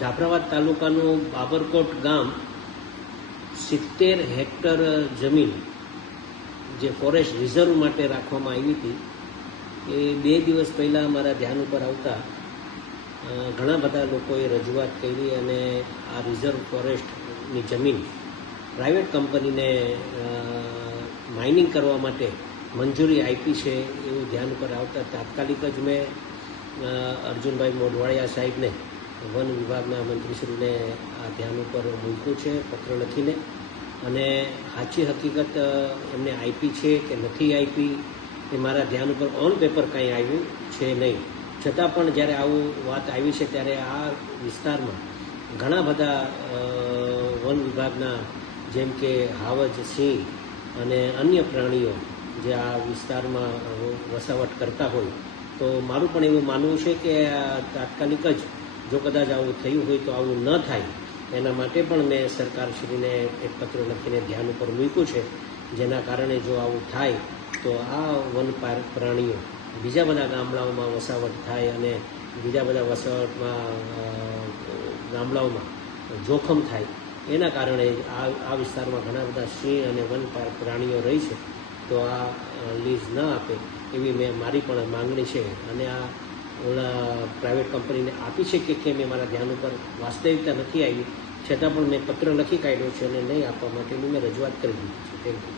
જાફરાબાદ તાલુકાનું બાબરકોટ ગામ 70 હેક્ટર જમીન જે ફોરેસ્ટ રિઝર્વ માટે રાખવામાં આવી હતી એ 2 દિવસ પહેલાં અમારા ધ્યાન ઉપર આવતા ઘણા બધા લોકોએ રજૂઆત કરી અને આ રિઝર્વ ફોરેસ્ટની જમીન પ્રાઇવેટ કંપનીને માઇનિંગ કરવા માટે મંજૂરી આપી છે એવું ધ્યાન ઉપર આવતા તાત્કાલિક જ મેં અર્જુનભાઈ મોઢવાડિયા સાહેબને વન વિભાગના મંત્રીશ્રીને આ ધ્યાન ઉપર મૂક્યું છે પત્ર લખીને, અને સાચી હકીકત એમને આપી છે કે નથી આપી એ મારા ધ્યાન ઉપર ઓન પેપર કાંઈ આવ્યું છે નહીં. છતાં પણ જ્યારે આવું વાત આવી છે ત્યારે આ વિસ્તારમાં ઘણા બધા વન વિભાગના જેમ કે હાવજ, સિંહ અને અન્ય પ્રાણીઓ જે આ વિસ્તારમાં વસાવટ કરતા હોય, તો મારું પણ એવું માનવું છે કે તાત્કાલિક જ જો કદાચ આવું થયું હોય તો આવું ન થાય એના માટે પણ મેં સરકારશ્રીને એક પત્ર લખીને ધ્યાન ઉપર મૂક્યું છે, જેના કારણે જો આવું થાય તો આ વન પ્રાણીઓ બીજા બધા ગામડાઓમાં વસાવટ થાય અને બીજા બધા વસાવટમાં ગામડાઓમાં જોખમ થાય એના કારણે આ વિસ્તારમાં ઘણા બધા સિંહ અને વન પ્રાણીઓ રહી છે, તો આ લીઝ ન આપે એવી મારી પણ માંગણી છે. અને આ પ્રાઇવેટ કંપનીને આપી છે કે કેમ એ મારા ધ્યાન ઉપર વાસ્તવિકતા નથી આવી, છતાં પણ મેં પત્ર લખી કાઢ્યો છે અને નહીં આપવા માટેની મેં રજૂઆત કરી દીધી છે. Thank you.